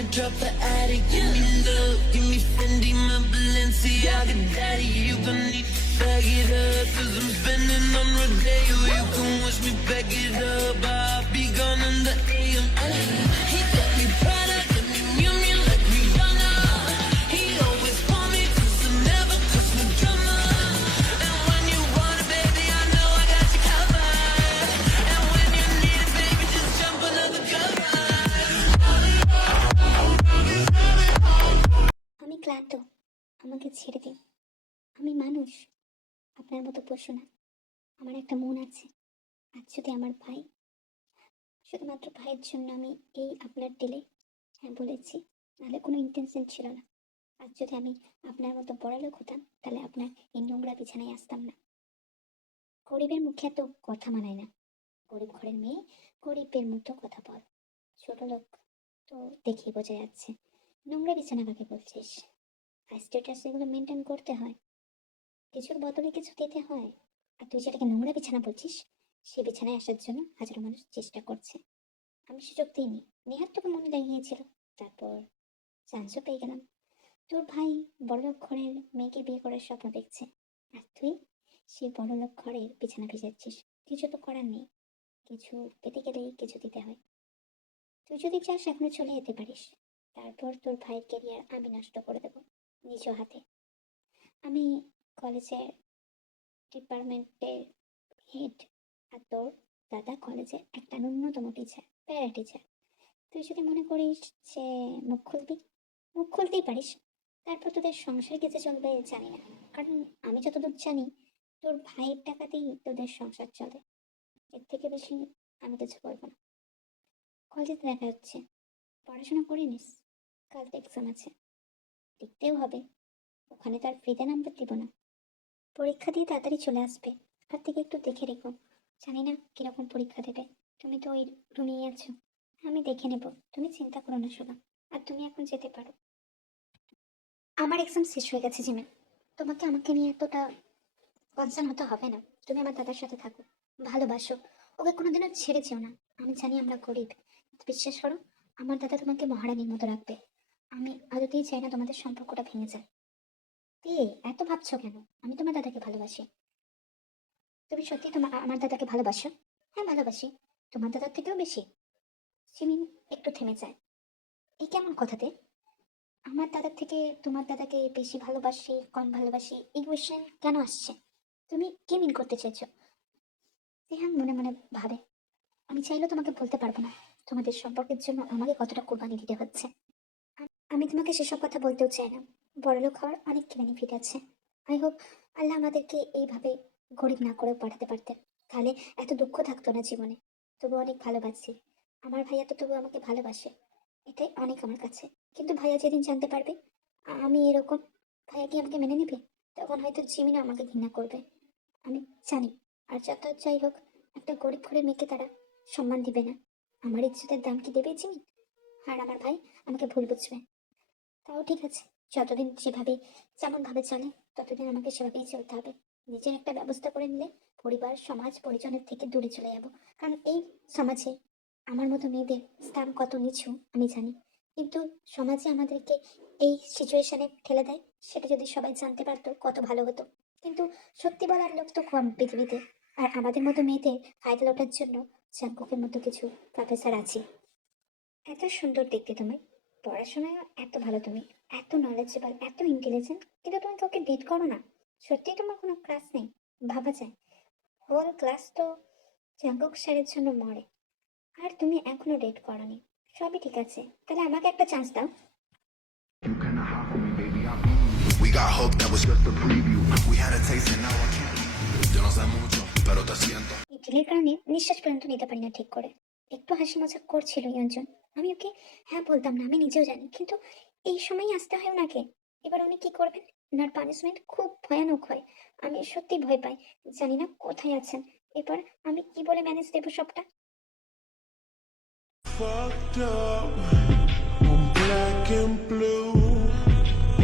wanna drop the attic. Give me love, give me Fendi, my Balenciaga daddy. You gon' need to bag it up, cause I'm spending on Rodeo. You can wish me back it up, I'll be gone in the AM. He got me Prada, got me Miu Miu like Rihanna. He always want me cause I never cause no drama. And when you want it, baby, I know I got you covered. And when you need it, baby, just jump under the cover. আমি ক্লান্ত, আমাকে ছেড়ে দিন। আমি মানুষ, আপনার মতো পশু না। আমার একটা মন আছে। আজ যদি আমার ভাই, শুধুমাত্র ভাইয়ের জন্য আমি এই আপনার দিলে হ্যাঁ বলেছি, নাহলে কোনো ইন্টেনশন ছিল না। আজ যদি আমি আপনার মতো বড়লোক হতাম, তাহলে আপনার এই নোংরা বিছানায় আসতাম না। গরিবের মুখে এত কথা মানায় না। গরিব ঘরের মেয়ে গরিবের মতো কথা বল। ছোট লোক তো দেখেই বোঝা যাচ্ছে। নোংরা বিছানা কাকে বলছিস? আর স্ট্যাটাস এগুলো মেনটেন করতে হয়, কিছুর বদলে কিছু দিতে হয়। আর তুই যেটাকে নোংরা বিছানা বলছিস, সে বিছানায় আসার জন্য হাজারো মানুষ চেষ্টা করছে। আমি সুযোগ দিইনি, নেহার তোকে মনে লেগিয়েছিল, তারপর চান্সও পেয়ে গেলাম। তোর ভাই বড়লোক ঘরের মেয়েকে বিয়ে করার স্বপ্ন দেখছে, আর তুই সেই বড়লোক ঘরের বিছানা ভিজাচ্ছিস। কিছু তো করার নেই, কিছু পেতে গেলেই কিছু দিতে হয়। তুই যদি চাস এখনো চলে যেতে পারিস, তারপর তোর ভাইয়ের কেরিয়ার আমি নষ্ট করে দেবো নিজ হাতে। আমি কলেজের ডিপার্টমেন্টের হেড, আর তোর দাদা কলেজের একটা ন্যূনতম টিচার, প্যারা টিচার। তুই যদি মনে করিস যে মুখ খুলবি, মুখ খুলতেই পারিস। তারপর তোদের সংসার কেটে চলবে জানি না, কারণ আমি যতদূর জানি তোর ভাইয়ের টাকাতেই তোদের সংসার চলে। এর থেকে বেশি আমি কিছু বলবো না। কলেজে দেখা হচ্ছে, পড়াশোনা করে নিস, কাল তো এক্সাম আছে, লিখতেও হবে। ওখানে তো আর ফ্রিতে নাম্বার দিব না। পরীক্ষা দিয়ে তাড়াতাড়ি চলে আসবে, আর থেকে একটু দেখে রেখো। জানি না কিরকম পরীক্ষা দেবে, তুমি তো ওই রুমেই আছো। আমি দেখে নেব, তুমি চিন্তা করো না শোনা। আর তুমি এখন যেতে পারো। আমার এক্সাম শেষ হয়ে গেছে জিমিন, তোমাকে আমাকে নিয়ে এতটা কনসার্ন হতে হবে না। তুমি আমার দাদার সাথে থাকো, ভালোবাসো, ওকে কোনোদিনও ছেড়ে যেও না। আমি জানি আমরা গরিব, বিশ্বাস করো, আমার দাদা তোমাকে মহারানীর মতো রাখবে। আমি আদতেই চাই না তোমাদের সম্পর্কটা ভেঙে যায়। এত ভাবছো কেন? আমি তোমার দাদাকে ভালোবাসি। তুমি সত্যি আমার দাদাকে ভালোবাসো? হ্যাঁ ভালোবাসি, তোমার দাদার থেকেও বেশি। সিমিন একটু থেমে যায়। এই কেমন কথাতে? আমার দাদার থেকে তোমার দাদাকে বেশি ভালোবাসি, কম ভালোবাসি, এই কোয়েশ্চেন কেন আসছে? তুমি কি মিন করতে চাইছো? রেহান মনে মনে ভাবে, আমি চাইলেও তোমাকে বলতে পারবো না তোমাদের সম্পর্কের জন্য আমাকে কতটা কোরবানি দিতে হচ্ছে। আমি তোমাকে সেসব কথা বলতেও চাই না। বড়লোক হওয়ার অনেক বেনিফিট আছে। আই হোপ আল্লাহ আমাদেরকে এইভাবে গরিব না করেও পাঠাতে পারতেন, তাহলে এত দুঃখ থাকতো না জীবনে। তবু অনেক ভালোবাসি, আমার ভাইয়া তো তবু আমাকে ভালোবাসে, এটাই অনেক আমার কাছে। কিন্তু ভাইয়া যেদিন জানতে পারবে আমি এরকম, ভাইয়া কি আমাকে মেনে নেবে? তখন হয়তো জিমিনও আমাকে ঘৃণা করবে, আমি জানি। আর যত যাই হোক, একটা গরিব ঘরের মেয়েকে তারা সম্মান দিবে না। আমার ইজ্জতের দাম কি দেবে জিমিন? আর আমার ভাই আমাকে ভুল বুঝবে। তাও ঠিক আছে, যতদিন যেমন ভাবে চলে ততদিন আমাকে সেভাবেই চলতে হবে। নিজের একটা ব্যবস্থা করে নিলে পরিবার, সমাজ, পরিজনের থেকে দূরে চলে যাব। কারণ এই সমাজে আমার মতো মেয়েদের স্থান কত নিচু আমি জানি, কিন্তু সমাজে আমাদেরকে এই সিচুয়েশনে ঠেলে দেয়। সেটা যদি সবাই জানতে পারতো কত ভালো হতো। কিন্তু সত্যি বলার লোক তো কম পৃথিবীতে, আর আমাদের মতো মেয়েদের ফায়দা লোটার জন্য জাঙ্কুকের মতো কিছু প্রফেসর আছে। এত সুন্দর দেখতে তুমি, পড়াশোনায় এত ভালো তুমি, এত নলেজেবল, এত ইন্টেলিজেন্ট, কিন্তু তুমি কাউকে ডেট করো না। সত্যি তোমার কোনো ক্লাস নেই? ভাবা যায়, হোল ক্লাস তো জাঙ্কুক স্যারের জন্য মরে, আর তুমি এখনো ডেট করোনি। সবই ঠিক আছে, তাহলে আমাকে একটা চান্স দাও। You kinda hot for me, baby, I beat you. We got hope, that was just a preview. We had a taste and now I can't leave you. Yo no sé mucho, pero te siento. এই ঢিলের কারণে নিঃশ্বাস পর্যন্ত নিতে পারি না ঠিক করে। একটু হাসি মজাক করছিল ইয়ঞ্জন, আমি ওকে হ্যাঁ বলতাম না, আমি নিজেও জানি, কিন্তু এই সময়ই আসতে হয় ওনাকে। এবার উনি কি করবেন? ওনার পানিশমেন্ট খুব ভয়ানক হয়। আমি সত্যি ভয় পাই, জানি না কোথায় আছেন। এবার আমি কি বলে ম্যানেজ দেবো সবটা? Fucked up, I'm black and blue,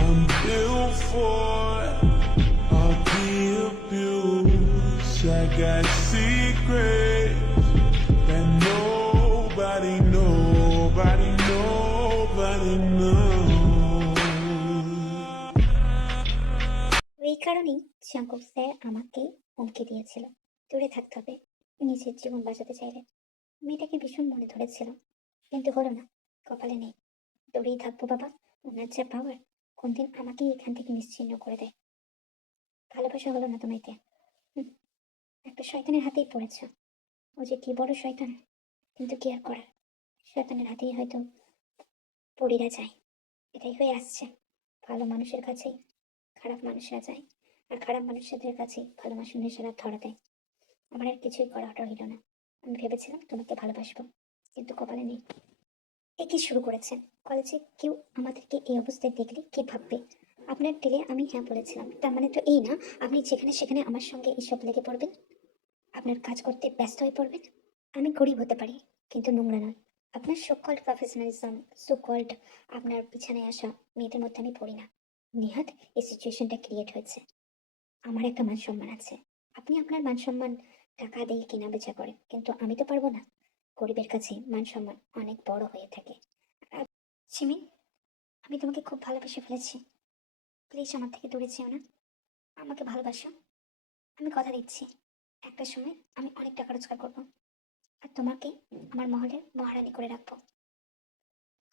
I'm built for all the abuse. I got secrets that nobody nobody knows. এই কারণেই জাঙ্কুক স্যার আমাকে হুমকি দিয়েছিল, দূরে থাকতে হবে নিজের জীবন বাঁচাতে চাইলে। মেয়েটাকে ভীষণ মনে ধরেছিল, কিন্তু হলো না, কপালে নেই। দূরেই থাকবো বাবা, ওনার যা পাওয়ার কোনদিন আমাকেই এখান থেকে নিশ্চিহ্ন করে দেয়। ভালোবাসা হলো না তোমাইতে, হুম, একটা শয়তানের হাতেই পড়েছ। ও যে কি বড় শয়তান, কিন্তু কি আর করার, শয়তানের হাতেই হয়তো পড়িরা যায়। এটাই হয়ে আসছে, ভালো মানুষের কাছেই খারাপ মানুষরা যায়, আর খারাপ মানুষদের কাছেই ভালো মানুষেরা ধরা দেয়। আমার আর কিছুই করা হইল না। আমি ভেবেছিলাম তোমাকে ভালোবাসবো, কিন্তু কপালে নেই। এ কি শুরু করেছেন? কলেজে কেউ আমাদেরকে এই অবস্থায় দেখলে কি ভাববে? আপনার টেলে আমি হ্যাঁ বলেছিলাম, তার মানে তো এই না আপনি যেখানে সেখানে আমার সঙ্গে এসব লেগে পড়বেন, আপনার কাজ করতে ব্যস্ত হয়ে পড়বেন। আমি গরিব হতে পারি, কিন্তু নোংরা নয়। আপনার সকল প্রফেশনালিজম, সুকল্ড আপনার পিছনে আসা মেয়েদের মধ্যে আমি পড়ি না। নিহাত এই সিচুয়েশনটা ক্রিয়েট হয়েছে। আমার একটা মান সম্মান আছে। আপনি আপনার মান সম্মান টাকা দিয়ে কেনা বেচা করেন, কিন্তু আমি তো পারবো না। গরিবের কাছে মান সম্মান অনেক বড় হয়ে থাকে। সিমিন, আমি তোমাকে খুব ভালোবেসে ফেলেছি। প্লিজ আমার থেকে দূরে যেও না, আমাকে ভালোবাসো। আমি কথা দিচ্ছি, একটা সময় আমি অনেক টাকা রোজগার করবো, আর তোমাকে আমার মহলের মহারানী করে রাখবো।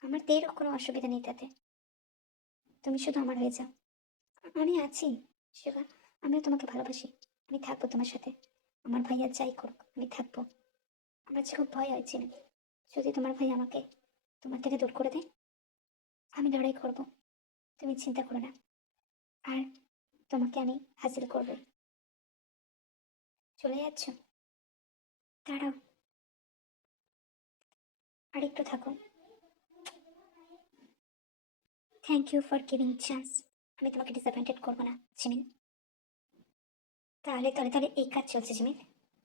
আমার তেরও কোনো অসুবিধা নেই তাতে, তুমি শুধু আমার হয়ে যাও। আমি আছি শিবা, আমিও তোমাকে ভালোবাসি। আমি থাকবো তোমার সাথে, আমার ভাইয়া যাই করুক আমি থাকবো। আমার যে খুব ভয় হয়েছিল, যদি তোমার ভাই আমাকে তোমার থেকে দূর করে দেয়, আমি লড়াই করব, তুমি চিন্তা করো না। আর তোমাকে আমি হাসিল করবো। চলে যাচ্ছ? দাঁড়াও, আর একটু থাকো। Thank you for giving chance. আমি তোমাকে ডিসঅ্যাপয়েন্টেড করবো না জিমিন। তাহলে তাহলে তাহলে এই কাজ চলছে জিমিন,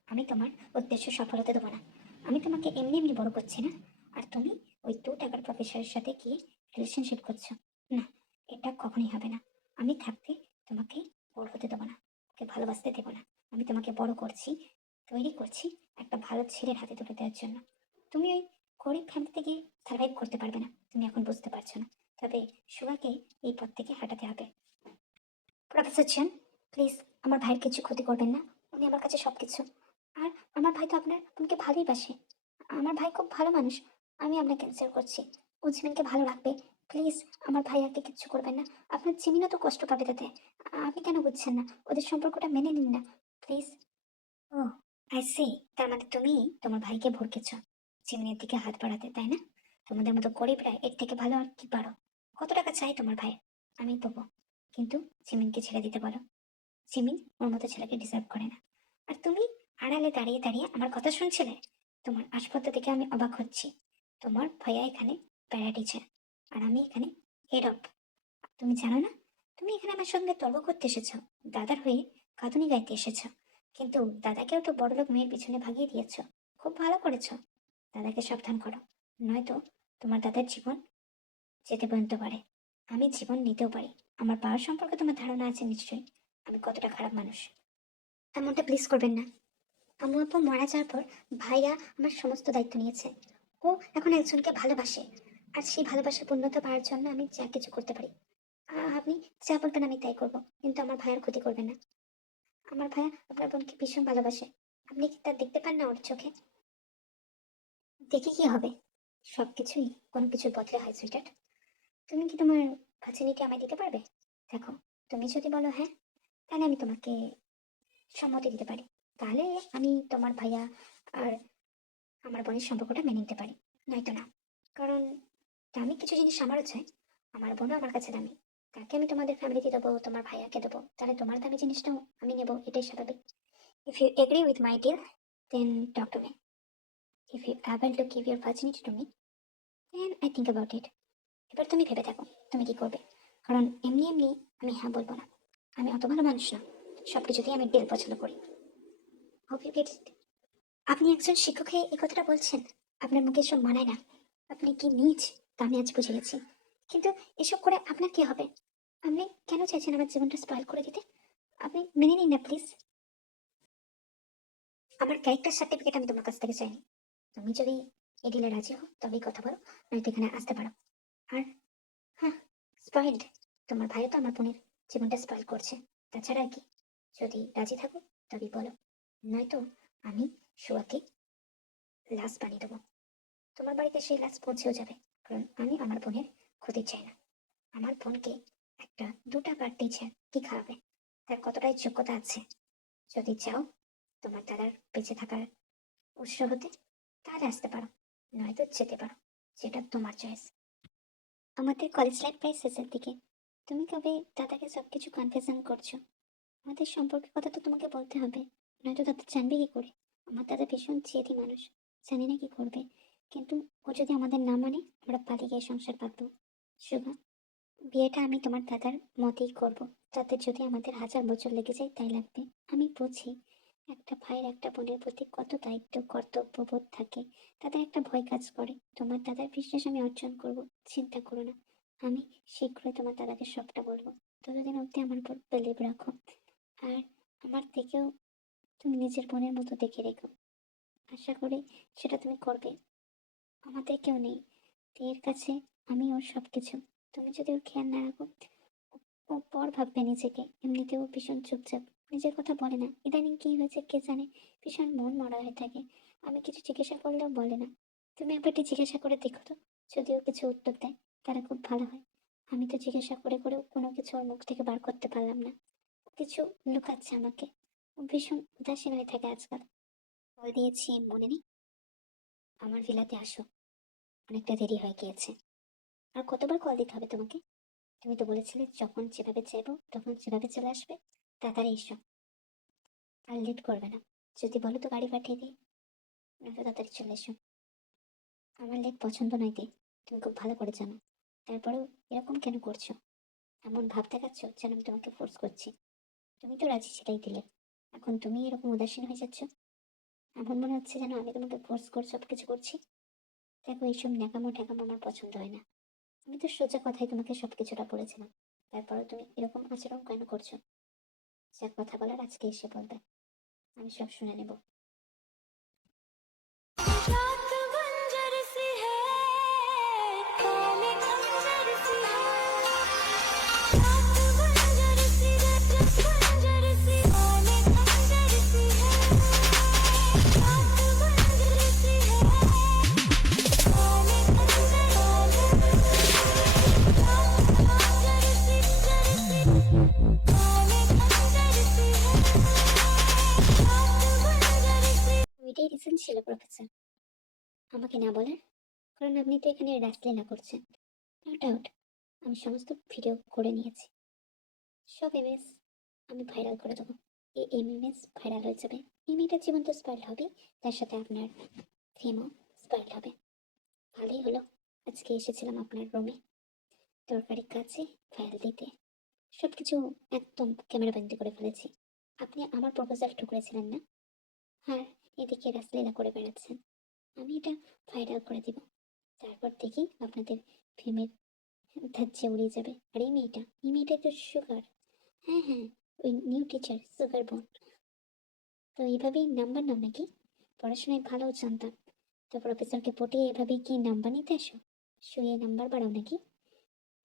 আমি তোমার উদ্দেশ্য সফল হতে দেবো না। আমি তোমাকে এমনি এমনি বড় করছি না, আর তুমি ওই 2 টাকার প্রফেসরের সাথে গিয়ে রিলেশনশিপ করছো। না, এটা কখনোই হবে না। আমি থাকতে তোমাকে বড় হতে দেবো না, ওকে ভালোবাসতে দেবো না। আমি তোমাকে বড় করছি, তৈরি করছি একটা ভালো ছেলের হাতে তুলে দেওয়ার জন্য। তুমি ওই গরিব ফ্যামিলি থেকে সার্ভাইভ করতে পারবে না, তুমি এখন বুঝতে পারছো না। তবে সুগাকে এই পথ থেকে হাঁটাতে হবে। প্রফেসর চ্যান, প্লিজ আমার ভাইয়ের কিছু ক্ষতি করবেন না। উনি আমার কাছে সব কিছু। আর আমার ভাই তো আপনাকে ভালোই বাসে। আমার ভাই খুব ভালো মানুষ। আমি আপনাকে ক্যান্সেল করছি, ও জিমিনকে ভালো রাখবে। প্লিজ আমার ভাইয়াকে কিচ্ছু করবেন না। আপনার জিমিনও তো কষ্ট পাবে তাতে। আপনি কেন বুঝছেন না? ওদের সম্পর্কটা মেনে নিন না প্লিজ। ও, আই সি, তার মানে তুমি তোমার ভাইকে ভড়কেছ জিমিনের দিকে হাত বাড়াতে, তাই না? তোমাদের মতো গরিবরা এর থেকে ভালো আর কি পারো? কত টাকা চাই তোমার ভাই? আমি দেবো, কিন্তু জিমিনকে ছেড়ে দিতে বলো। জিমিন ওর মতো ছেলেকে ডিজার্ভ করে না। আর তুমি আড়ালে দাঁড়িয়ে দাঁড়িয়ে আমার কথা শুনছিলে? তোমার আসপত্র দেখে আমি অবাক হচ্ছি। তোমার ভাইয়া এখানে প্যারা টিচার, আর আমি এখানে হেড অফ। তুমি জানো না, তুমি এখানে আমার সঙ্গে তর্ক করতে এসেছো, দাদার হয়ে কাঁদুনি গাইতে এসেছো। কিন্তু দাদাকেও তো বড়লোক মেয়ের পিছনে ভাগিয়ে দিয়েছো। খুব ভালো করেছো। দাদাকে সাবধান করো, নয়তো তোমার দাদার জীবন যেতে পর্যন্ত পারে। আমি জীবন নিতেও পারি। আমার পাওয়ার সম্পর্কে তোমার ধারণা আছে নিশ্চয়ই, আমি কতটা খারাপ মানুষ। এমনটা প্লিজ করবেন না। আম্মু আপু মারা যাওয়ার পর ভাইয়া আমার সমস্ত দায়িত্ব নিয়েছে। ও এখন একজনকে ভালোবাসে, আর সেই ভালোবাসার পূর্ণতা পাওয়ার জন্য আমি যা কিছু করতে পারি। আপনি যা বলবেন আমি তাই করবো, কিন্তু আমার ভাইয়ার ক্ষতি করবেন না। আমার ভাইয়া আপনার বোনকে ভীষণ ভালোবাসে। আপনি কি তা দেখতে পান না ওর চোখে? দেখে কি হবে? সবকিছুই কোনো কিছু বদলে হয় সুইটার। তুমি কি তোমার ভার্জিনিটি আমায় দিতে পারবে? দেখো, তুমি যদি বলো হ্যাঁ, তাহলে আমি তোমাকে সম্মতি দিতে পারি। তাহলে আমি তোমার ভাইয়া আর আমার বোনের সম্পর্কটা মেনে নিতে পারি, নয়তো না। কারণ দামি কিছু জিনিস আমারও চাই, আমার বোনও আমার কাছে দামি। তাকে আমি তোমাদের ফ্যামিলিতে দেবো, তোমার ভাইয়াকে দেবো, তাহলে তোমার দামি জিনিসটাও আমি নেবো, এটাই স্বাভাবিক। If you agree with my deal, then talk to me. If you able to give your virginity to me, then I think about it. এবার তুমি ভেবে দেখো তুমি কি করবে। কারণ এমনি এমনি আমি হ্যাঁ বলবো না। আমি অত ভালো মানুষ না, সব কিছুতেই আমি ডিল পছন্দ করি। Hope you get it. আপনি একজন শিক্ষক হয়ে এই কথাটা বলছেন? আপনার মুখে এসব মানায় না। আপনি কি নীচ তা আমি আজ বুঝে গেছি। কিন্তু এসব করে আপনার কি হবে? আপনি কেন চাইছেন আমার জীবনটা স্পয়েল করে দিতে? আপনি মেনে নিন না প্লিজ। আমার ক্যারেক্টার সার্টিফিকেট আমি তোমার কাছ থেকে চাইনি। তুমি যদি এই ডিলে রাজি হও তবেই কথা বলো, নয়তো এখানে আসতে পারো। আর হ্যাঁ, স্পয়েলড। তোমার ভাইও তো আমার বোনের জীবনটা স্পয়েল করছে। তাছাড়া আর কি? যদি রাজি থাকো তবেই বলো, নয়তো আমি শুয়াকে লাশ বানিয়ে দেবো। তোমার বাড়িতে সেই লাশ পৌঁছেও যাবে, কারণ আমি আমার বোনের ক্ষতি চাই না। আমার বোনকে একটা 2 টাকার টিচার কি খাওয়াবে? তার কতটাই যোগ্যতা আছে? যদি চাও তোমার দাদার বেঁচে থাকার উৎস হতে, তাহলে আসতে পারো, নয়তো যেতে পারো, যেটা তোমার চয়েস। আমাদের কলেজ লাইফ প্রায় শেষের দিকে। তুমি কবে দাদাকে সবকিছু কনফেশন করছো? আমাদের সম্পর্কের কথা তো তোমাকে বলতে হবে, নয়তো দাদা জানবে কি করে? আমার দাদা ভীষণ জেদি মানুষ, জানি না কি করবে। কিন্তু ও যদি আমাদের না মানে, আমরা পালিয়ে গিয়ে সংসার পাতবো। শুভা, বিয়েটা আমি তোমার দাদার মতেই করব। তাতে যদি আমাদের 1000 বছর লেগে যায় তাই লাগবে। আমি বুঝি একটা ভাইয়ের একটা বোনের প্রতি কত দায়িত্ব কর্তব্যবোধ থাকে, তাদের একটা ভয় কাজ করে। তোমার দাদার বিশ্বাস আমি অর্জন করব, চিন্তা করো না। আমি শীঘ্রই তোমার দাদাকে সবটা বলবো। ততদিন অবধি আমার উপর বিলিভ রাখো, আর আমার থেকেও তুমি নিজের বোনের মতো দেখে রেখো। আশা করি সেটা তুমি করবে। আমাদের কেউ নেই, এর কাছে আমি ওর সবকিছু। তুমি যদি ওর খেয়াল না রাখো, ও পর ভাববে নিজেকে। এমনিতেও ভীষণ চুপচাপ, নিজের কথা বলে না। ইদানিং কি হয়েছে কে জানে, ভীষণ মন মরা হয়ে থাকে। আমি কিছু জিজ্ঞাসা করলেও বলে না। তুমি একবারটি জিজ্ঞাসা করে দেখো তো, যদিও কিছু উত্তর দেয় তারা খুব ভালো হয়। আমি তো জিজ্ঞাসা করে করেও কোনো কিছু ওর মুখ থেকে বার করতে পারলাম না। ও কিছু লুকাচ্ছে আমাকে। ও ভীষণ উদাসীন হয়ে থাকে আজকাল। বল দিয়েছি মনে নেই? আমার ভিলাতে আসো, অনেকটা দেরি হয়ে গিয়েছে। আর কতবার কল দিতে হবে তোমাকে? তুমি তো বলেছিলে যখন যেভাবে চাইবো তখন সেভাবে চলে আসবে। তাড়াতাড়ি এসো, আর লেট করবে না। যদি বলো তো গাড়ি পাঠিয়ে দিই, নয়তো তাড়াতাড়ি চলে এসো। আমার লেট পছন্দ নয় দি, তুমি খুব ভালো করে জানো। তারপরেও এরকম কেন করছো? এমন ভাব দেখাচ্ছ যেন আমি তোমাকে ফোর্স করছি। তুমি তো রাজি সেটাই দিলে, এখন তুমি এরকম উদাসীন হয়ে যাচ্ছ। এমন মনে হচ্ছে যেন আমি তোমাকে ফোর্স করে সব কিছু করছি। দেখো, এইসব ন্যাকামো ঠেকামো আমার পছন্দ হয় না। আমি তো সোজা কথাই তোমাকে সবকিছুটা বলেছিলাম, তারপরেও তুমি এরকম আচরণ কেন করছো? যা কথা বলার আজকে এসে বলবে, আমি সব শুনে নেব। रात बंजर सी है, काले खंजर सी है। रात बंजर सी है, बंजर सी, काले खंजर सी है। रात बंजर सी है, काले खंजर, काले रात बंजर सी, काले खंजर सी है। रात बंजर सी। এটাই রিজন ছিল প্রফেসর আমাকে না বলার? কারণ আপনি তো এখানে রাসলীলা করছেন। নো ডাউট, আমি সমস্ত ভিডিও করে নিয়েছি। সব ইমেজ আমি ভাইরাল করে দেবো। এই ইমেজ ভাইরাল হয়ে যাবে। এই মেয়েটার জীবন তো স্পয়েল হবে, তার সাথে আপনার ফেমও স্পয়েল হবে। ভালোই হলো আজকে এসেছিলাম আপনার রুমে, দরকারি কাজে ফাইল দিতে। সবকিছু একদম ক্যামেরা বন্দি করে ফেলেছি। আপনি আমার প্রপোজাল ঠুকরেছিলেন না? আর এদিকে রাসলীলা করে বেড়াচ্ছেন। আমি এটা ভাইরাল করে দিব, তারপর দেখি আপনাদের ফেমের ধাজ্জে উড়িয়ে যাবে। আর এই মেয়েটা তো সুগার। হ্যাঁ হ্যাঁ, ওই নিউ টিচার সুগার বোন। তো এইভাবেই নাম্বার নাও নাকি? পড়াশোনায় ভালো জানতাম, তো প্রফেসরকে পটিয়ে এভাবেই কি নাম্বার নিতে আসো? শুয়ে নাম্বার বাড়াও নাকি?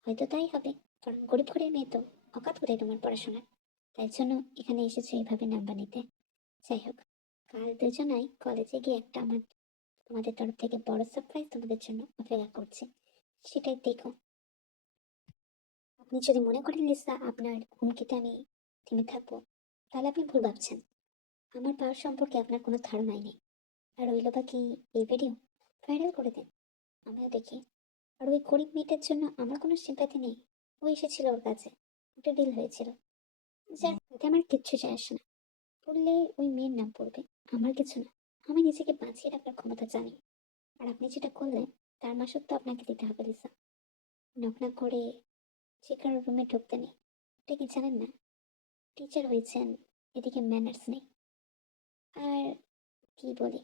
হয়তো তাই হবে, কারণ গরিব ঘরের মেয়ে তো, অকাত কোথায় তোমার পড়াশোনার। তাই জন্য এখানে এসেছো এইভাবে নাম্বার নিতে। যাই হোক, কাল দুজনাই কলেজে গিয়ে একটা তোমাদের তরফ থেকে বড় সারপ্রাইজ তোমাদের জন্য অপেক্ষা করছে, সেটাই দেখো। আপনি যদি মনে করেন লিসা আপনার হুমকিতে আমি থেমে থাকবো, তাহলে আপনি ভুল ভাবছেন। আমার পাওয়ার সম্পর্কে আপনার কোনো ধারণাই নেই। আর রইল বাকি এই ভিডিও, ভাইরাল করে দেন, আমিও দেখি। আর ওই গরিব মেয়েটার জন্য আমার কোনো সিম্প্যাথি নেই। ও এসেছিল ওর কাছে, ওটা ডিল হয়েছিল। যাক, এতে আমার কিচ্ছু যায় আসে না। পড়লে ওই মেয়ের নাম পড়বে, আমার কিছু না। আমি নিজেকে বাঁচিয়ে রাখার ক্ষমতা জানি। আর আপনি যেটা করলেন তার মাসুল তো আপনাকে দিতে হবে লিসা। নক না করে যে কারোর রুমে ঢুকতে নেই, এটা কি জানেন না? টিচার হয়েছেন, এদিকে ম্যানার্স নেই। আর কি বলি,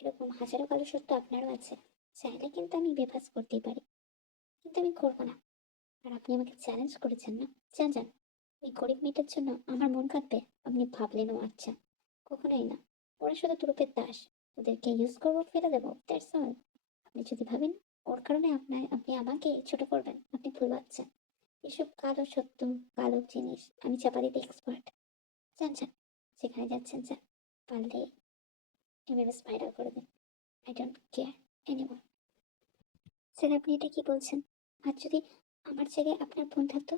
এরকম হাজারো কালো সত্য আপনারও আছে। চাইলে কিন্তু আমি বেফাস করতেই পারি, কিন্তু আমি করবো না। আর আপনি আমাকে চ্যালেঞ্জ করেছেন না? যান যান, ওই গরিব মেয়েটার জন্য আমার মন কাঁদবে আপনি ভাবলেনও? আচ্ছা, কখনোই না। ওরা শুধু তুরুপের দাস, ওদেরকে ইউজ করবো, ফেলে দেবো, দ্যাটস অল। আপনি যদি ভাবেন ওর কারণে আপনি আমাকে ছোট করবেন? আপনি ভুল ভাবছেন। এসব কালো সত্য, কালো জিনিস আমি চাপা দিতে এক্সপার্ট। যান, যান। যেখানে যাচ্ছেন যান। পারলে এভাবে স্পাইরাল করে দিন। I don't care anymore. Sir, আপনি এটা কি বলছেন? আর যদি আমার জায়গায় আপনার বোন থাকতো,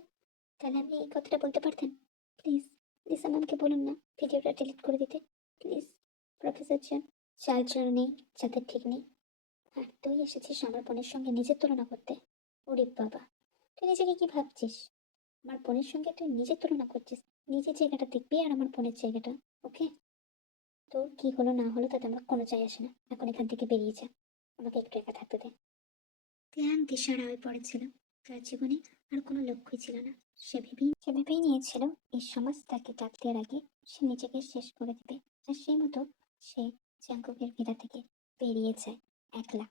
তাহলে আপনি এই কথাটা বলতে পারতেন? প্লিজ, প্লিজ আমাকে বলুন না ভিডিওটা ডিলিট করে দিতে। Please, professor John. 4 জন নেই যাদের ঠিক নেই। আর তুই এসেছিস আমার বোনের সঙ্গে নিজের তুলনা করতে। ওরে বাবা! তুই নিজেকে কি ভাবছিস? আমার বোনের সঙ্গে তুই নিজের তুলনা করছিস। নিজের জায়গাটা দেখবি আর আমার বোনের জায়গাটা। ওকে? তোর কি হলো না হলো তাতে আমার কোনো যায় আসে না। এখন এখান থেকে বেরিয়ে যা। আমাকে একটু একা থাকতে দে। ধ্যান দিশারা হয়ে পড়েছিল। তার জীবনে আর কোনো লক্ষ্যই ছিল না। সে ভেবেই নিয়েছিল এই সমাজ তাকে ডাক দেওয়ার আগে সে নিজেকে শেষ করে দেবে। আর সেই মতো সে জাঙ্কুকের ভিড়া থেকে বেরিয়ে যায় একলা।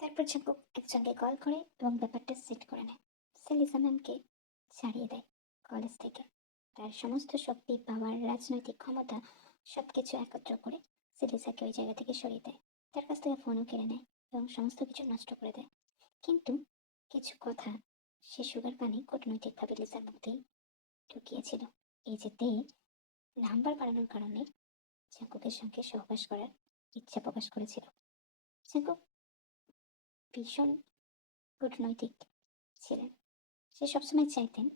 তারপর জাঙ্কুক একজনকে কল করে এবং ব্যাপারটা সেট করে নেয়। সে লিসা ম্যামকে ছাড়িয়ে দেয় কলেজ থেকে। তার সমস্ত শক্তি, পাওয়ার, রাজনৈতিক ক্ষমতা সবকিছু একত্র করে সে লিসাকে ওই জায়গা থেকে সরিয়ে দেয়। তার কাছ থেকে ফোনও কেড়ে নেয় এবং সমস্ত কিছু নষ্ট করে দেয়। কিন্তু কিছু কথা সে সুগার পানে কূটনৈতিকভাবে লিসার মধ্যেই ঢুকিয়েছিল। এই যে তে নাম্বার বাড়ানোর কারণে জাঙ্কুকের সঙ্গে সহবাস করার ইচ্ছা প্রকাশ করেছিল। জাঙ্কুক ভীষণ কূটনৈতিক ছিলেন। সে সবসময় চাইতেন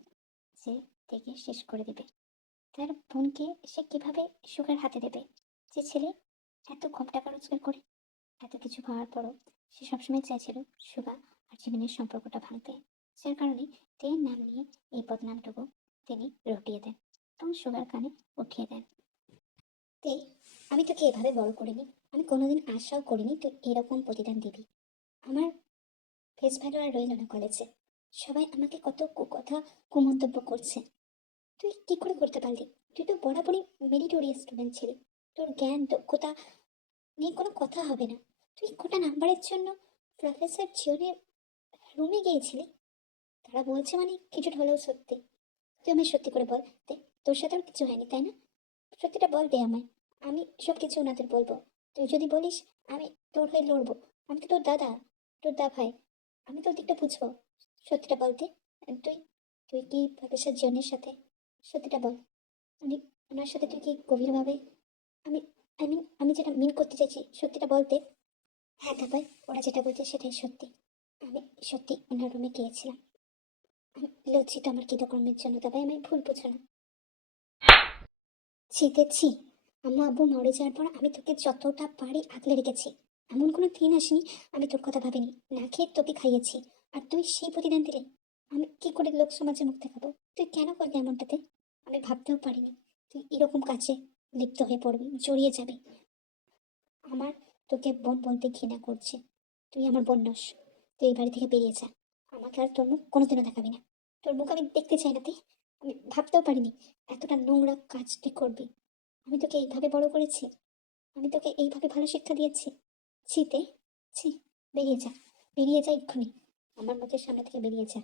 যে তেকে শেষ করে দেবে। তার বোনকে সে কিভাবে সুগার হাতে দেবে, যে ছেলে এত কম টাকা রোজগার করে এত কিছু পাওয়ার পরও সে সবসময় চাইছিল সুগা আর জীবনের সম্পর্কটা ভাঙতে। যার কারণে তের নাম নিয়ে এই বদনামটুকু তিনি রটিয়ে দেন এবং সুগার কানে উঠিয়ে দেন। তে, আমি তোকে এভাবে বড় করিনি। আমি কোনোদিন আশাও করিনি তুই এরকম প্রতিদান দিবি। আমার ফেস ভ্যালু আর রইল না কলেজে। সবাই আমাকে কত কুকথা কুমন্তব্য করছে। তুই কি করে করতে পারলি? তুই তো বরাবরই মেরিটোরিয়াস স্টুডেন্ট ছিলি। তোর জ্ঞান দক্ষতা নিয়ে কোনো কথা হবে না। তুই কোটা নাম্বারের জন্য প্রফেসর জিওনের রুমে গিয়েছিলি। তারা বলছে মানে কিছুটা হলেও সত্যি। তুই আমায় সত্যি করে বল, দে, তোর সাথে আর কিছু হয়নি তাই না? সত্যিটা বল দে আমায়। আমি সব কিছু ওনাদের বলবো। তুই যদি বলিস আমি তোর হয়ে লড়বো, আমি তো তোর দাদা, তোর দা ভাই, আমি তোর দিকটা বুঝবো। সত্যিটা বল দে। তুই তুই কি প্রফেসর জিওনের সাথে, সত্যিটা বল। মানে ওনার সাথে তুই কি গভীরভাবে, আমি আমি যেটা মিন করতে চাইছি সত্যিটা বলতে। হ্যাঁ দাবাই, ওরা যেটা বলছে সেটাই সত্যি। আমি সত্যি ওনার রুমে গিয়েছিলাম। আমি লজ্জিত আমার কৃতকর্মের জন্য দাবাই, আমি ভুল বুঝো না। ছিতে ছি। আম্মু আব্বু মরে যাওয়ার পর আমি তোকে যতটা পারি আগলে রেখেছি। এমন কোনো দিন আসেনি আমি তোর কথা ভাবিনি। না খেয়ে তোকে খাইয়েছি। আর তুই সেই প্রতিদান দিলে আমি কি করে লোক সমাজে মুখ দেখাবো? তুই কেন করলি এমনটাতে? আমি ভাবতেও পারিনি তুই এরকম কাজে লিপ্ত হয়ে পড়বি, জড়িয়ে যাবি। আমার তোকে বোন বলতে ঘৃণা করছে। তুই আমার বোন নস। তুই এই বাড়ি থেকে বেরিয়ে যা। আমাকে আর তোর মুখ কোনোদিনও দেখাবি না। তোর মুখ আমি দেখতে চাই না। তুই, আমি ভাবতেও পারিনি এতটা নোংরা কাজ তুই করবি। আমি তোকে এইভাবে বড় করেছি, আমি তোকে এইভাবে ভালো শিক্ষা দিয়েছি। ছিতে ছি। বেরিয়ে যা, বেরিয়ে যা এক্ষুনি। আমার মুখের সামনে থেকে বেরিয়ে যা।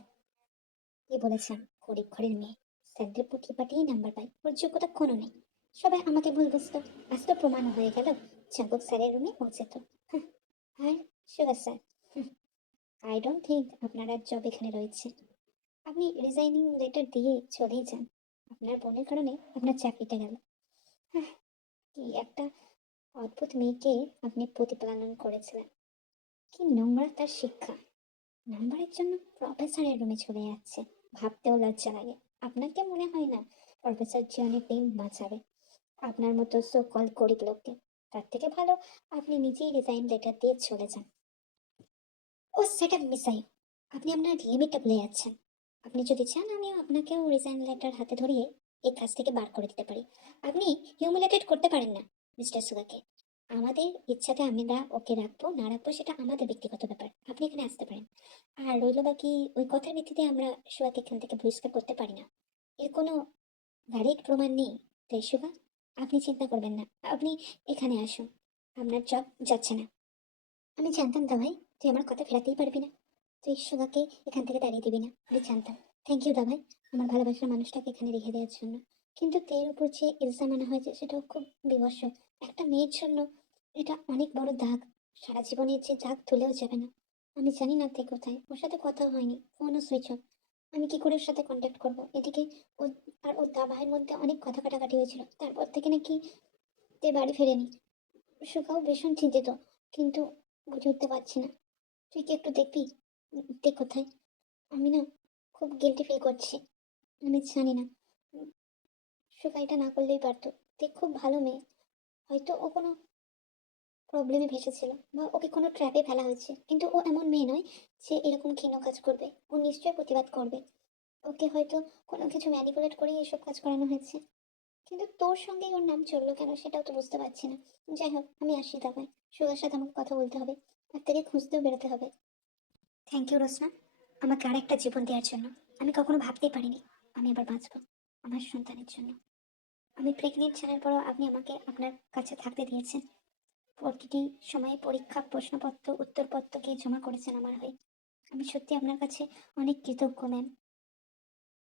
কি বলেছিলাম, গরিব ঘরের মেয়ে, স্যারদের পুটকি পাঠিয়েই নাম্বার পাই, ওর যোগ্যতা কোনো নেই। সবাই আমাকে ভুল বুঝতো। আজ তো প্রমাণ হয়ে গেল চাবুক স্যারের রুমে পৌঁছেত। আর sugar sir, I don't think আপনার আর জব এখানে রয়েছে। আপনি রিজাইনিং লেটার দিয়ে চলেই যান। আপনার বোনের কারণে আপনার চাকরিটা গেল। হাহ, কি একটা অদ্ভুত মেয়েকে আপনি প্রতিপালন করেছিলেন। কি নোংরা তার শিক্ষা। নাম্বারের জন্য প্রফেসরের রুমে চলে যাচ্ছে, ভাবতেও লজ্জা লাগে। আপনাকে মনে হয় না প্রফেসর জিওনের টিম বাঁচাবে আপনার মতো সো কল গরিব লোককে? তার থেকে ভালো আপনি নিজেই রিজাইন লেটার দিয়ে চলে যান। ও সেটা মিসাই, আপনি আপনার লিমিটটা ভুলে যাচ্ছেন। আপনি যদি চান আমিও আপনাকেও রিজাইন লেটার হাতে ধরিয়ে এই কাজ থেকে বার করে দিতে পারি। আপনি হিউমিলেটেড করতে পারেন না মিস্টার সুগাকে। আমাদের ইচ্ছাতে আমরা ওকে রাখবো না রাখবো সেটা আমাদের ব্যক্তিগত ব্যাপার। আপনি এখানে আসতে পারেন। আর রইল বাকি ওই কথার ভিত্তিতে আমরা সুগাকে এখান থেকে বহিষ্কার করতে পারি না। এর কোনো ভ্যালিড প্রমাণ নেই। তাই সুগা, আপনি চিন্তা করবেন না। আপনি এখানে আসুন। আপনার জব যাচ্ছে না। আমি জানতাম দা ভাই তুই আমার কথা ফেরাতেই পারবি না। তুই সুগাকে এখান থেকে তাড়িয়ে দিবি না, আমি জানতাম। থ্যাংক ইউ দা ভাই, আমার ভালোবাসার মানুষটাকে এখানে রেখে দেওয়ার জন্য। কিন্তু তের উপর যে ইলজাম আনা হয়েছে সেটাও খুব বিভৎস। একটা মেয়ের জন্য এটা অনেক বড় দাগ সারা জীবনের যে দাগ তুলেও যাবে না। আমি জানি না তে কোথায়, ওর সাথে কথা হয়নি, ফোনও সুইচ অফ। আমি কি করে ওর সাথে কন্ট্যাক্ট করবো? এদিকে ও আর ওর ভাইয়ের মধ্যে অনেক কথা কাটাকাটি হয়েছিল, তারপর থেকে নাকি তে বাড়ি ফেরেনি। সুখাও ভীষণ চিন্তিত, কিন্তু বুঝে উঠতে পারছি না। তুই কি একটু দেখবি তে কোথায়? আমি না খুব গিল্টি ফিল করছি। আমি জানি না, সুখা এটা না করলেই পারতো। তে খুব ভালো মেয়ে, হয়তো ও কোনো প্রবলেমে ভেসেছিল বা ওকে কোনো ট্র্যাপে ফেলা হয়েছে, কিন্তু ও এমন মেয়ে নয় যে এরকম ঘৃণ্য কাজ করবে। ও নিশ্চয়ই প্রতিবাদ করবে। ওকে হয়তো কোনো কিছু ম্যানিপুলেট করেই এসব কাজ করানো হয়েছে। কিন্তু তোর সঙ্গেই ওর নাম চললো কেন, সেটাও তো বুঝতে পারছি না। যাই হোক, আমি আসি তবে। সুগার সাথে আমাকে কথা বলতে হবে, আর থেকে খুঁজতেও বেরোতে হবে। থ্যাংক ইউ রোশনা, আমাকে আরেকটা জীবন দেওয়ার জন্য। আমি কখনো ভাবতেই পারিনি আমি আবার বাঁচবো আমার সন্তানের জন্য। আমি প্রেগনেন্ট জানার পরও আপনি আমাকে আপনার কাছে থাকতে দিয়েছেন। প্রতিটি সময়ে পরীক্ষা, প্রশ্নপত্র, উত্তরপত্রকে জমা করেছেন আমার হয়ে। আমি সত্যি আপনার কাছে অনেক কৃতজ্ঞ ম্যাম।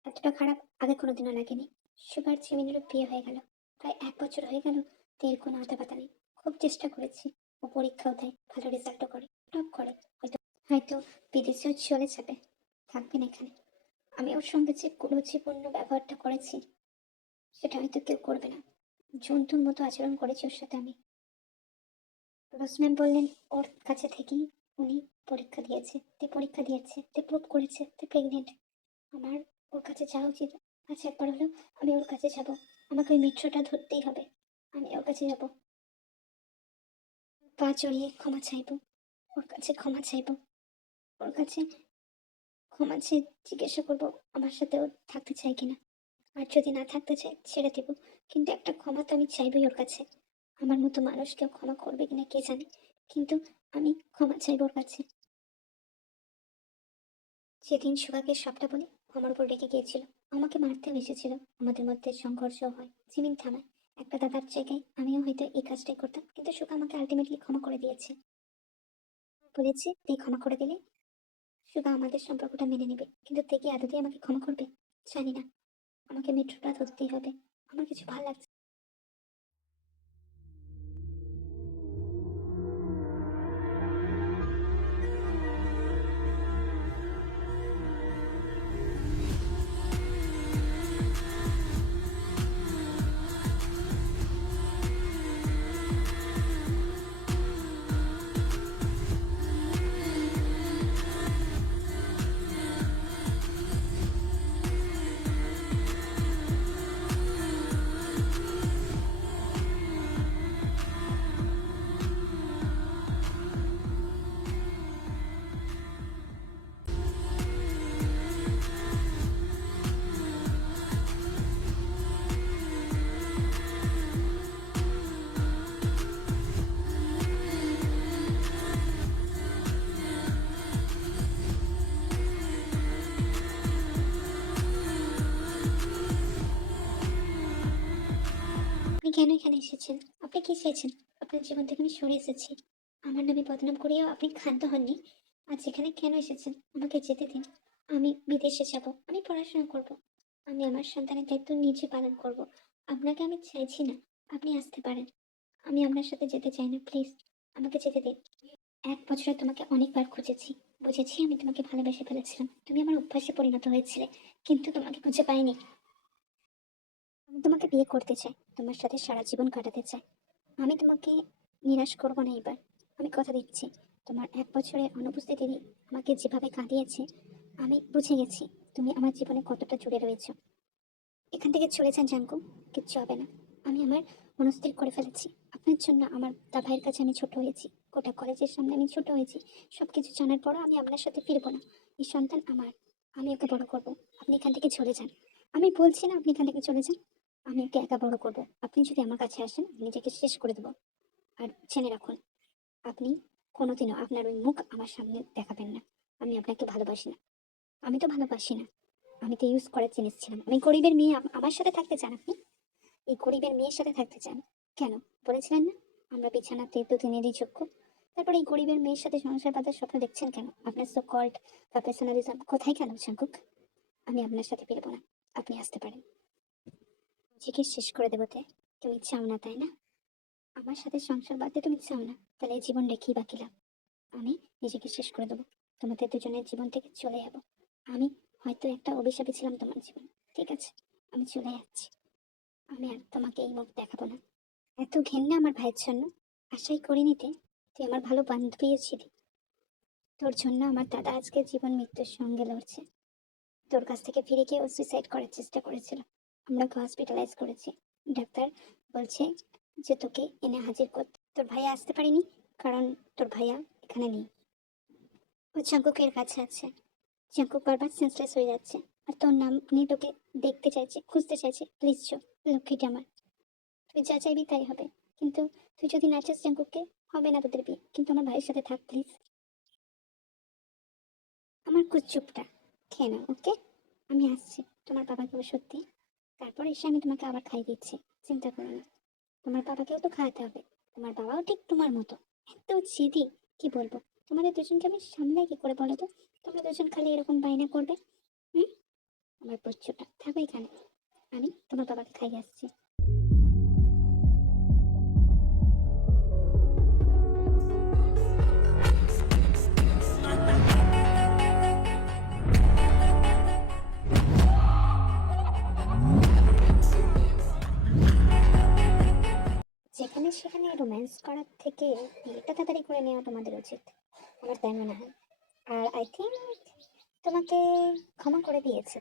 এতটা খারাপ আগে কোনোদিনও লাগেনি। সুগার চিমিনেরও বিয়ে হয়ে গেল, প্রায় 1 বছর হয়ে গেল। তের কোনো আতা পাতা নেই। খুব চেষ্টা করেছি, ও পরীক্ষাও দেয়, ভালো রেজাল্টও করে, টপ করে। হয়তো হয়তো বিদেশেও চলে যাবে, থাকবেন এখানে। আমি ওর সঙ্গে যে কুরুচিপূর্ণ ব্যবহারটা করেছি, সেটা হয়তো কেউ করবে না। জন্তুর মতো আচরণ করেছি ওর সাথে আমি। রোজ ম্যাম বললেন ওর কাছে থেকেই উনি পরীক্ষা দিয়েছে, তে পরীক্ষা দিয়েছে, তে প্রুভ করেছে তে প্রেগনেন্ট। আমার ওর কাছে যাওয়া উচিত। আচ্ছা, একবার হলো আমি ওর কাছে যাব। আমাকে ওই মেট্রোটা ধরতেই হবে। আমি ওর কাছে যাব, পা জড়িয়ে ক্ষমা চাইবো, ওর কাছে ক্ষমা চাইবো, ওর কাছে ক্ষমা চেয়ে জিজ্ঞাসা করবো আমার সাথে ও থাকতে চায় কিনা। আর যদি না থাকতে চায় ছেড়ে দেবো, কিন্তু একটা ক্ষমা তো আমি চাইবোই ওর কাছে। আমার মতো মানুষ কেউ ক্ষমা করবে কিনা কে জানে, কিন্তু আমি ক্ষমা চাইবো ওর কাছে। সেদিন সুগাকে সবটা বলে আমার উপর রেগে গিয়েছিল, আমাকে মারতেও এসেছিল। আমাদের মধ্যে সংঘর্ষ হয় জিমিন থানায়। একটা দাদার জায়গায় আমিও হয়তো এই কাজটাই করতাম, কিন্তু সুগা আমাকে আলটিমেটলি ক্ষমা করে দিয়েছে। বলেছে এই ক্ষমা করে দিলে সুগা আমাদের সম্পর্কটা মেনে নেবে, কিন্তু তে কি আদতে আমাকে ক্ষমা করবে জানি না। আমাকে মেট্রোটা ধরতেই হবে, আমার কিছু ভালো লাগছে। আপনি কেন এখানে এসেছেন? আপনি কি চেয়েছেন? আপনার জীবন থেকে আমি সরে এসেছি, আমার নামে বদনাম করিয়েও আপনি ক্ষান্ত হননি। আজ এখানে কেন এসেছেন? আমাকে যেতে দিন। আমি বিদেশে যাব, আমি পড়াশোনা করব, আমি আমার সন্তানের দায়িত্ব নিজে পালন করব। আপনাকে আমি চাইছি না, আপনি আসতে পারেন। আমি আপনার সাথে যেতে চাই না, প্লিজ আমাকে যেতে দিন। 1 বছরে তোমাকে অনেকবার খুঁজেছি, বুঝেছি আমি তোমাকে ভালোবেসে ফেলেছিলাম, তুমি আমার অভ্যাসে পরিণত হয়েছিলে, কিন্তু তোমাকে খুঁজে পাইনি। আমি তোমাকে বিয়ে করতে চাই, তোমার সাথে সারা জীবন কাটাতে চাই। আমি তোমাকে নিরাশ করবো না এবার, আমি কথা দিচ্ছি। তোমার 1 বছরের অনুপস্থিতি আমাকে যেভাবে কাঁদিয়েছে, আমি বুঝে গেছি তুমি আমার জীবনে কতটা জুড়ে রয়েছো। এখান থেকে চলে যান জাঙ্কু, কিচ্ছু হবে না। আমি আমার মনস্থির করে ফেলেছি, আপনার জন্য আমার ভাইয়ের কাছে আমি ছোট হয়েছি, গোটা কলেজের সামনে আমি ছোট হয়েছি। সবকিছু জানার পরও আমি আপনার সাথে ফিরবো না। এই সন্তান আমার, আমি ওকে বড় করবো। আপনি এখান থেকে চলে যান, আমি বলছি না আপনি এখান থেকে চলে যান। আমি ওকে একা বড় করবো। আপনি যদি আমার কাছে আসেন নিজেকে শেষ করে দেবো। আর জেনে রাখুন, আপনি কোনোদিনও আপনার ওই মুখ আমার সামনে দেখাবেন না। আমি আপনাকে ভালোবাসি না, আমি তো ভালোবাসি না। আমি তো ইউজ করার জিনিস ছিলাম। আমি গরিবের মেয়ে, আমার সাথে থাকতে চান আপনি? এই গরিবের মেয়ের সাথে থাকতে চান কেন? বলেছিলেন না আমরা বিছানাতে দুদিনেরই চক্ষু। তারপরে এই গরিবের মেয়ের সাথে সংসার বাঁধার স্বপ্ন দেখছেন কেন? আপনার সো কল্ড প্রফেশনালিজম কোথায় গেল জাঙ্কুক? আমি আপনার সাথে ফিরবো না, আপনি আসতে পারেন। নিজেকে শেষ করে দেবো তে, তুমি চাও না তাই না? আমার সাথে সংসার বাঁধতে তুমি চাও না, তাহলে এই জীবন রেখেই বাকি লাভ। আমি নিজেকে শেষ করে দেবো, তোমাদের দুজনের জীবন থেকে চলে যাব। আমি হয়তো একটা অভিশাপে ছিলাম তোমার জীবনে, ঠিক আছে? আমি চলে যাচ্ছি। আমি আর তোমাকে এই মুখ দেখাবো না। এত ঘেন্না আমার ভাইয়ের জন্য? আশাই করিনি তুই আমার ভালো বান্ধবীও ছিলি। তোর জন্য আমার দাদা আজকে জীবন মৃত্যুর সঙ্গে লড়ছে। তোর কাছ থেকে ফিরে গিয়ে ও সুইসাইড করার চেষ্টা করেছিল। আমরা ওকে হসপিটালাইজ করেছি। ডাক্তার বলছে যে তোকে এনে হাজির করতে। তোর ভাইয়া আসতে পারেনি কারণ তোর ভাইয়া এখানে নেই। ও চাঙ্কুকের কাছে আছে। চাঙ্কুক বারবার সেন্সলেস হয়ে যাচ্ছে, আর তোর নাম নিয়ে তোকে দেখতে চাইছে, খুঁজতে চাইছে। প্লিজ চো, লক্ষ্মীটা আমার। তুই যা চাইবি তাই হবে, কিন্তু তুই যদি না চাস চাঙ্কুককে, হবে না তোদের বিয়ে। কিন্তু আমার ভাইয়ের সাথে থাক প্লিজ। আমার কুচুপটা খেয়ে নাও, ওকে? আমি আসছি তোমার বাবাকে ওষুধ দিই, তারপর এসে আমি তোমাকে আবার খাইয়ে দিচ্ছি। চিন্তা করো না, তোমার বাবাকেও তো খাওয়াতে হবে। তোমার বাবাও ঠিক তোমার মতো এত জিদি, কি বলবো। তোমাদের দুজনকে আমি সামলাই কি করে বলো তো? তোমরা দুজন খালি এরকম বায়না করবে। হুম, আমার প্রচুরটা থাকো এখানে, আমি তোমার বাবাকে খাইয়ে আসছি। যেখানে সেখানে রোম্যান্স করার থেকে বিয়েটা তাড়াতাড়ি করে নেওয়া তোমাদের উচিত, আমার তাই মনে হয়। আর আই থিঙ্ক তোমাকে ক্ষমা করে দিয়েছে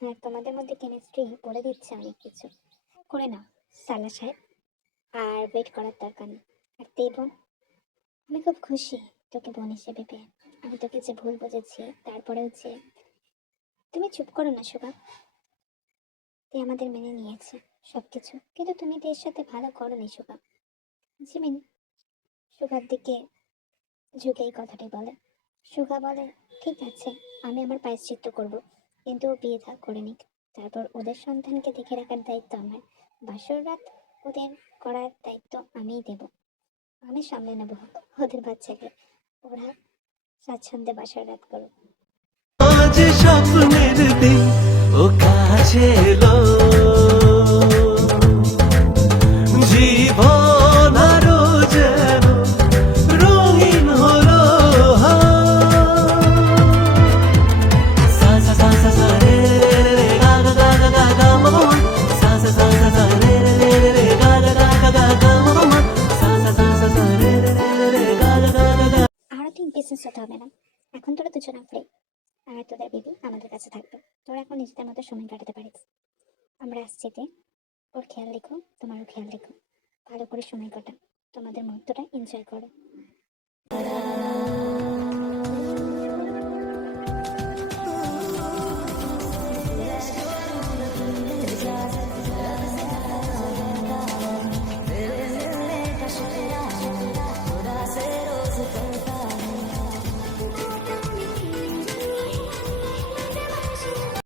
হ্যাঁ, তোমাদের মধ্যে কেমিস্ট্রি বলে দিচ্ছে অনেক কিছু। করে নাও সালা সাহেব, আর ওয়েট করার দরকার নেই। আর বোন, আমি খুব খুশি তোকে বোন হিসেবে পেয়ে। আমি তোকে যে ভুল বুঝেছি, তারপরেও যে তুমি চুপ করো না সুভা। তুই আমাদের মেনে নিয়েছে সবকিছু, কিন্তু তুমি তো এর সাথে ভালো করোনি সুভা। জিমিন সুগার দিকে ঝুঁকে এই কথাটাই বলে। সুগা বলে, ঠিক আছে, আমি আমার প্রায়শ্চিত্ত করব, কিন্তু ও বিয়ে করে নিক। তারপর ওদের সন্তানকে দেখে রাখার দায়িত্ব আমার। বাসর রাত ওদের করার দায়িত্ব আমিই দেব। আমি সামলে নেব ওদের বাচ্চাকে। ওরা স্বাচ্ছন্দ্যে বাসর রাত করুক। আজ স্বপ্নের দিন ও কাছে এলো, জীবন আরো যেন রঙিন হলো। সা সা সা সা সা রে রে রে রে গা গা গা গা গা গা মা মা। সা সা সা সা সা রে রে রে রে রে গা গা গা গা গা গা মা মা। সা সা সা সা সা রে রে রে রে রে গা গা গা গা গা। আর ঠিক বিজনেস হতে হবে না, এখন তোরা দুজনে ফ্রি, আর তোদের বেবি আমাদের কাছে থাকবে। তোরা এখন নিজেদের মতো সময় কাটাতে পারিস। আমরা আসছি ওর খেয়াল রেখো, তোমারও খেয়াল রেখো। ভালো করে সময় কাটাও, তোমাদের মুহূর্তটা এনজয় করো।